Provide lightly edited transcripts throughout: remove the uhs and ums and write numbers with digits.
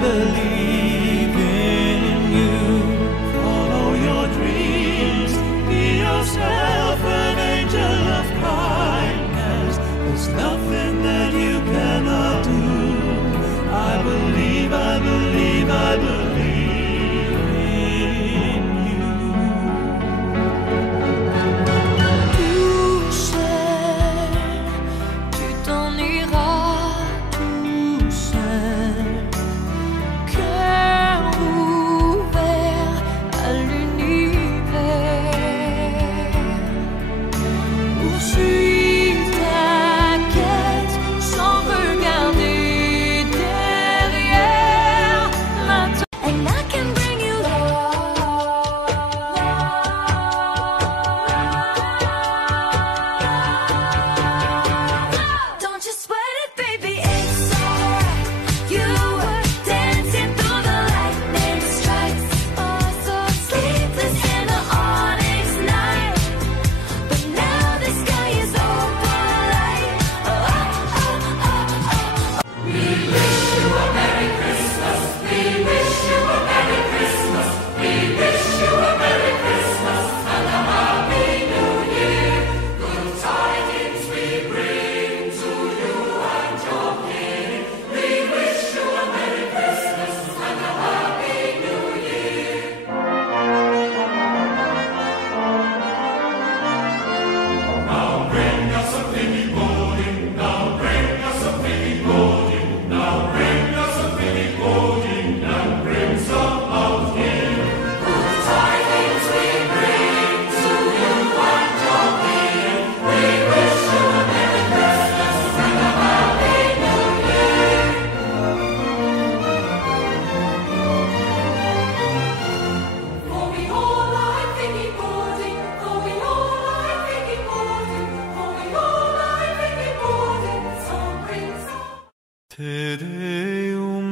believe in you. Follow your dreams, be yourself an angel of kindness. There's nothing that you cannot do. I believe, I believe, I believe in you. Tu sais, tu t'en iras tout seul, cœur ouvert à l'univers. Poursuis ta quête sans regarder derrière. And I can bring you love. Don't you sweat it, baby, it's alright. You were dancing through the lightning strikes. Oh, so sleepless in the onyx night. But now the sky is opal light. Oh, oh, oh, oh, oh. We wish you a Merry Christmas. We wish you a Merry Christmas. We wish you a Merry Christmas and a Happy New Year. Good tidings we bring to you and your king. We wish you a Merry Christmas and a Happy New Year. Now bring us a piggy pudding. Now bring us a piggy pudding. Now bring us a piggy pudding and bring some out here. Good tidings we bring to you and your king. We wish you a Merry Christmas and a Happy New Year. For we all like piggy pudding. For we all like piggy pudding. For we all like piggy pudding. So bring some. Te Deum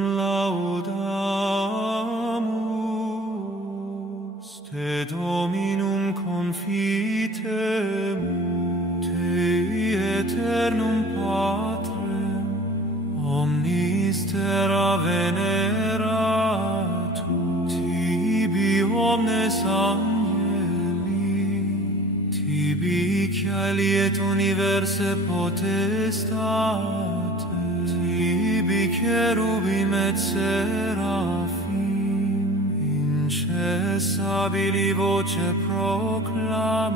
laudamus, te Dominum confitemus, te eternum Patrem, omnis terra veneratum, tibi omnes angeli, tibi caeli et universe potestate, tibi cherubim et seraphim, incessabili voce proclamas.